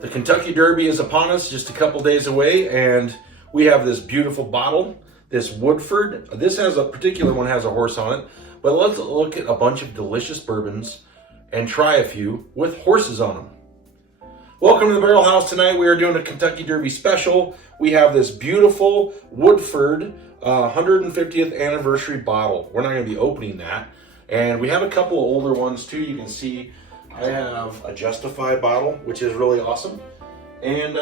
The Kentucky Derby is upon us, just a couple days away, and we have this beautiful bottle, this Woodford. This has a particular one has a horse on it, but let's look at a bunch of delicious bourbons and try a few with horses on them. Welcome to the Barrel House. Tonight we are doing a Kentucky Derby special. We have this beautiful Woodford 150th anniversary bottle. We're not going to be opening that, and we have a couple of older ones too. You can see I have a Justified bottle, which is really awesome. And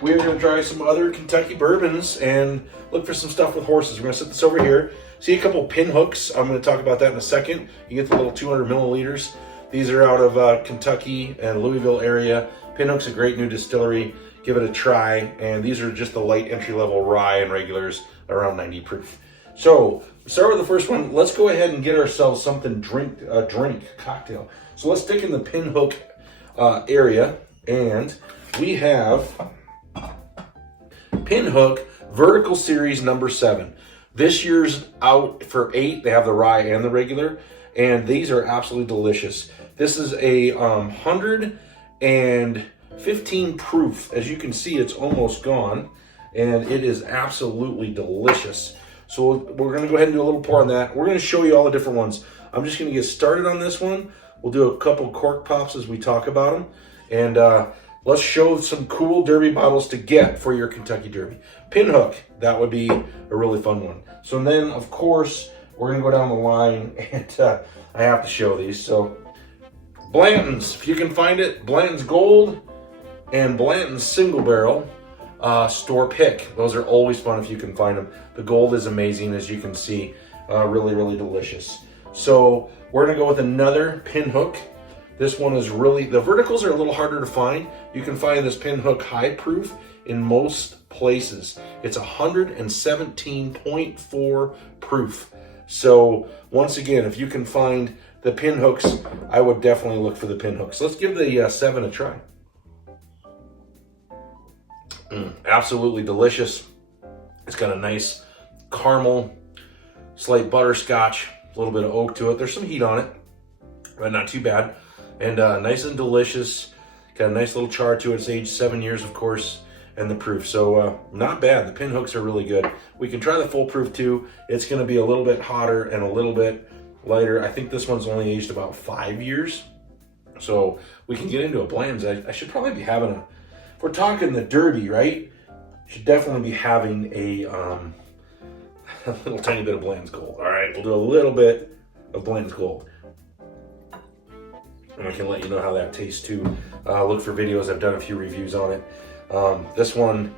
we're going to try some other Kentucky bourbons and look for some stuff with horses. We're going to set this over here. See a couple pin hooks. I'm going to talk about that in a second. You get the little 200 milliliters. These are out of Kentucky and Louisville area. Pin Hook's a great new distillery. Give it a try. And these are just the light entry-level rye and regulars, around 90 proof. So, start with the first one. Let's go ahead and get ourselves something cocktail. So let's stick in the Pin Hook area, and we have Pin Hook Vertical Series number 7. This year's out for 8. They have the rye and the regular, and these are absolutely delicious. This is a 115 proof. As you can see, it's almost gone, and it is absolutely delicious. So we're going to go ahead and do a little pour on that. We're going to show you all the different ones. I'm just going to get started on this one. We'll do a couple cork pops as we talk about them. And let's show some cool Derby bottles to get for your Kentucky Derby. Pin Hook, that would be a really fun one. So then, of course, we're going to go down the line, and I have to show these. So Blantons, if you can find it, Blantons Gold and Blantons Single Barrel store pick. Those are always fun if you can find them. The gold is amazing, as you can see. Really, really delicious. So we're going to go with another Pin Hook. This one is really, the verticals are a little harder to find. You can find this Pin Hook high proof in most places. It's 117.4 proof. So once again, if you can find the Pin Hooks, I would definitely look for the Pin Hooks. Let's give the 7 a try. Absolutely delicious. It's got a nice caramel, slight butterscotch, a little bit of oak to it. There's some heat on it, but not too bad. And nice and delicious. Got a nice little char to it. It's aged 7 years, of course, and the proof. So not bad. The Pin Hooks are really good. We can try the full proof too. It's going to be a little bit hotter and a little bit lighter. I think this one's only aged about 5 years. So we can get into a blends. I should probably be having a, if we're talking the Derby, right? Should definitely be having a little tiny bit of Blantons Gold. All right, we'll do a little bit of Blantons Gold. And I can let you know how that tastes too. Look for videos. I've done a few reviews on it. This one,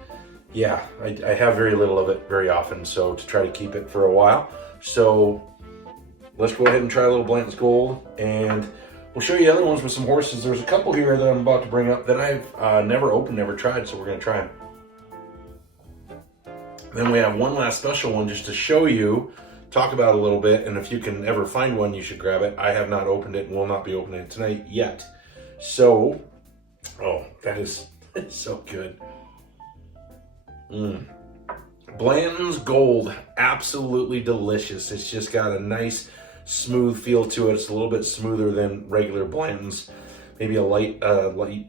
yeah, I have very little of it very often, so to try to keep it for a while. So let's go ahead and try a little Blantons Gold, and we'll show you other ones with some horses. There's a couple here that I'm about to bring up that I've never opened, never tried, so we're going to try them. Then we have one last special one just to show you, talk about a little bit, and if you can ever find one, you should grab it. I have not opened it and will not be opening it tonight yet. So, oh, that is so good. Blantons Gold, absolutely delicious. It's just got a nice smooth feel to it. It's a little bit smoother than regular Blantons. Maybe a light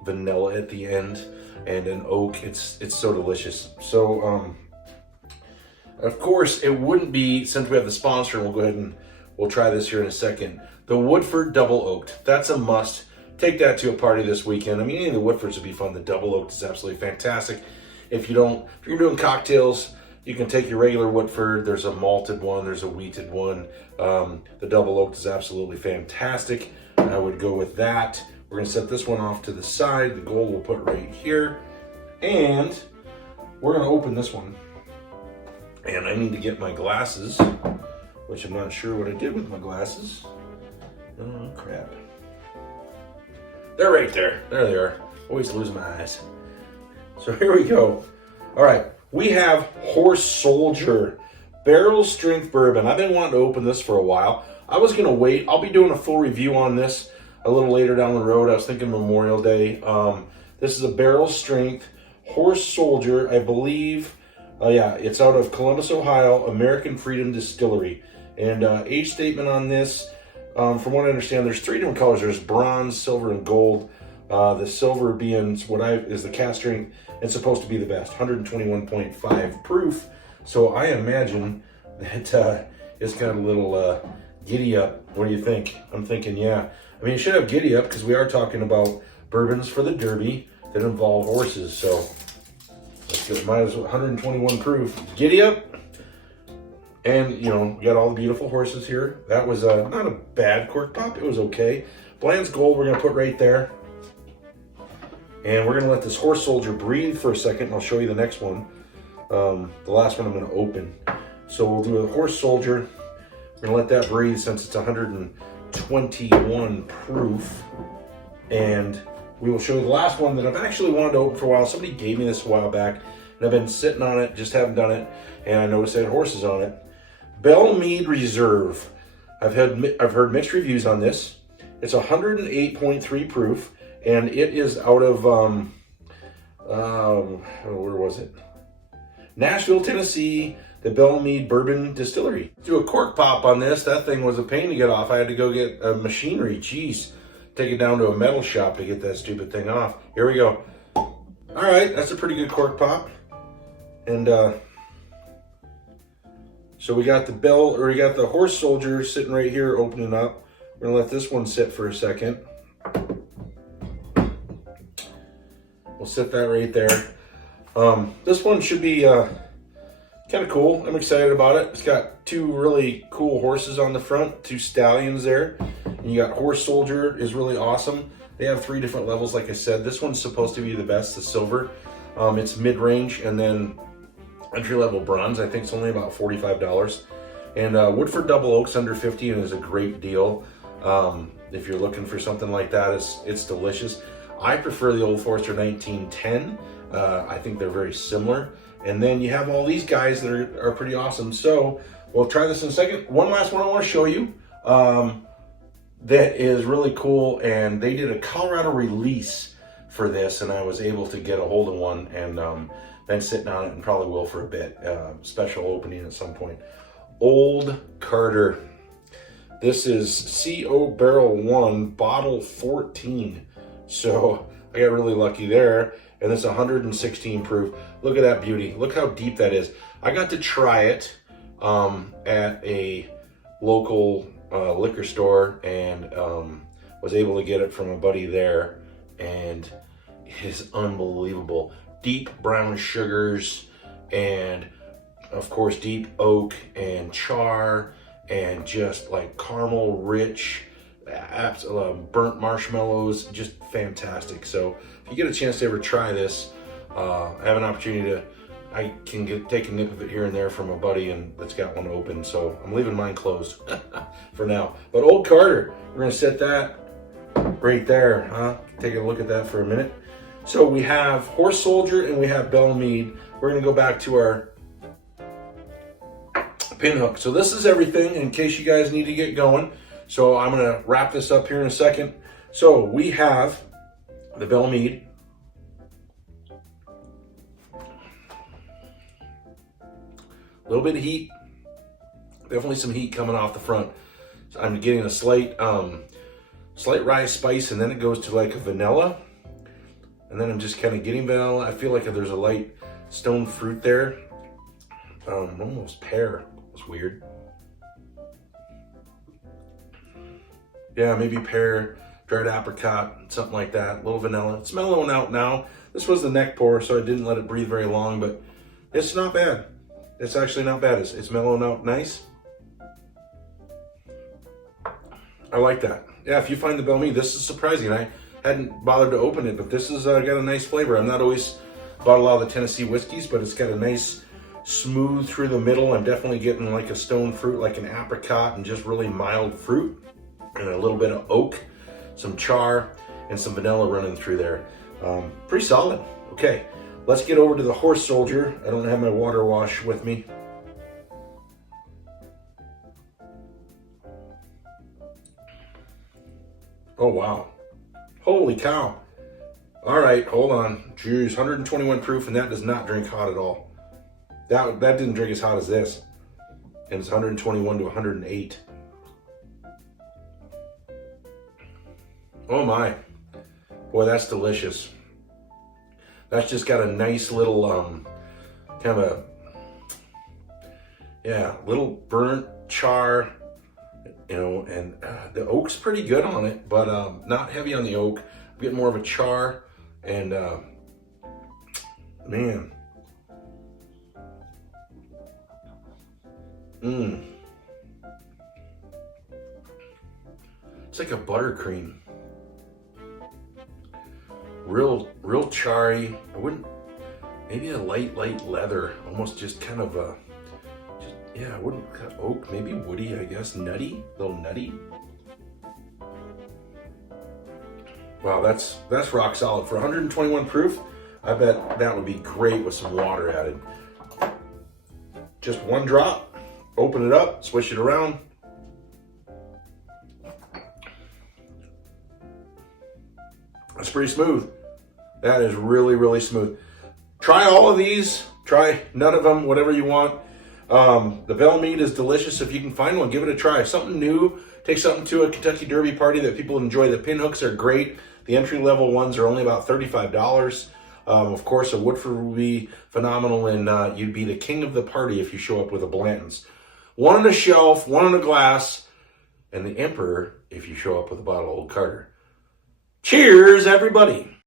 vanilla at the end and an oak. It's so delicious. So, of course, it wouldn't be, since we have the sponsor, we'll go ahead and we'll try this here in a second. The Woodford Double Oaked. That's a must. Take that to a party this weekend. I mean, any of the Woodfords would be fun. The Double Oaked is absolutely fantastic. If you're doing cocktails, you can take your regular Woodford. There's a malted one. There's a wheated one. The Double Oaked is absolutely fantastic. I would go with that. We're going to set this one off to the side. The gold we'll put right here. And we're going to open this one. And I need to get my glasses, which I'm not sure what I did with my glasses. Oh, crap. They're right there. There they are. Always lose my eyes. So here we go. All right. We have Horse Soldier Barrel Strength Bourbon. I've been wanting to open this for a while. I was going to wait. I'll be doing a full review on this a little later down the road. I was thinking Memorial Day. This is a barrel strength Horse Soldier, I believe. Yeah, it's out of Columbus, Ohio, American Freedom Distillery. And age statement on this, from what I understand, there's 3 different colors. There's bronze, silver, and gold. The silver being is the cask strength. It's supposed to be the best, 121.5 proof. So I imagine that it's got a little giddy up. What do you think? I'm thinking, yeah. I mean, it should have giddy up because we are talking about bourbons for the Derby that involve horses. So let's get mine is 121 proof. Giddy up. And, you know, we got all the beautiful horses here. That was not a bad cork pop. It was okay. Bland's Gold we're going to put right there. And we're going to let this Horse Soldier breathe for a second. And I'll show you the next one. The last one I'm going to open. So we'll do a Horse Soldier. We're going to let that breathe since it's 121 proof. And we will show you the last one that I've actually wanted to open for a while. Somebody gave me this a while back. And I've been sitting on it, just haven't done it. And I noticed it had horses on it. Belle Meade Reserve. I've heard mixed reviews on this. It's 108.3 proof, and it is out of where was it? Nashville, Tennessee. The Belle Meade Bourbon Distillery. Do a cork pop on this. That thing was a pain to get off. I had to go get machinery. Jeez, take it down to a metal shop to get that stupid thing off. Here we go. All right, that's a pretty good cork pop, and. So we got the Horse Soldier sitting right here opening up. We're gonna let this one sit for a second. We'll set that right there. This one should be kind of cool. I'm excited about it. It's got two really cool horses on the front, two stallions there. And you got Horse Soldier is really awesome. They have 3 different levels, like I said. This one's supposed to be the best, the silver. It's mid-range, and then entry-level bronze, I think it's only about $45. And Woodford Double Oak's under 50 and is a great deal. If you're looking for something like that, it's delicious. I prefer the Old Forester 1910. I think they're very similar. And then you have all these guys that are pretty awesome. So we'll try this in a second. One last one I want to show you that is really cool. And they did a Colorado release for this, and I was able to get a hold of one and been sitting on it and probably will for a bit. Special opening at some point. Old Carter. This is CO Barrel 1, bottle 14. So I got really lucky there. And it's 116 proof. Look at that beauty. Look how deep that is. I got to try it at a local liquor store and was able to get it from a buddy there. And it is unbelievable. Deep brown sugars and of course deep oak and char and just like caramel rich burnt marshmallows, just fantastic. So if you get a chance to ever try this, I have an opportunity I can take a nip of it here and there from a buddy and that's got one open, so I'm leaving mine closed for now. But Old Carter, we're gonna set that right there, huh? Take a look at that for a minute. So we have Horse Soldier and we have Belle Meade. We're gonna go back to our pinhook. So this is everything in case you guys need to get going. So I'm gonna wrap this up here in a second. So we have the Belle Meade. A little bit of heat. Definitely some heat coming off the front. So I'm getting a slight rye spice, and then it goes to like a vanilla. And then I'm just kind of getting vanilla. I feel like there's a light stone fruit there. Almost pear. It's weird. Yeah, maybe pear, dried apricot, something like that. A little vanilla. It's mellowing out now. This was the neck pour, so I didn't let it breathe very long, but it's not bad. It's actually not bad. It's mellowing out nice. I like that. Yeah, if you find the Belle Meade, this is surprising. I hadn't bothered to open it, but this has got a nice flavor. I'm not always bought a lot of the Tennessee whiskeys, but it's got a nice smooth through the middle. I'm definitely getting like a stone fruit, like an apricot, and just really mild fruit. And a little bit of oak, some char, and some vanilla running through there. Pretty solid. Okay, let's get over to the Horse Soldier. I don't have my water wash with me. Oh, wow. Holy cow. All right, hold on. Jeez, 121 proof, and that does not drink hot at all. That didn't drink as hot as this. And it's 121 to 108. Oh my, Boy, that's delicious. That's just got a nice little, kind of a, yeah, little burnt char, you know, and the oak's pretty good on it, but not heavy on the oak. I'm getting more of a char, and man. It's like a buttercream. Real charry. I wouldn't, maybe a light leather, almost just kind of a, yeah, I wouldn't, oak, maybe woody, I guess, nutty, a little nutty. Wow, that's rock solid. For 121 proof, I bet that would be great with some water added. Just one drop, open it up, swish it around. That's pretty smooth. That is really smooth. Try all of these. Try none of them, whatever you want. The bell mead is delicious. If you can find one, give it a try. Something new. Take something to a Kentucky Derby party that people enjoy. The pin hooks are great. The entry-level ones are only about $35. Of course, a Woodford would be phenomenal, and you'd be the king of the party if you show up with a Blantons. One on a shelf, one on a glass, and the emperor if you show up with a bottle of Old Carter. Cheers, everybody.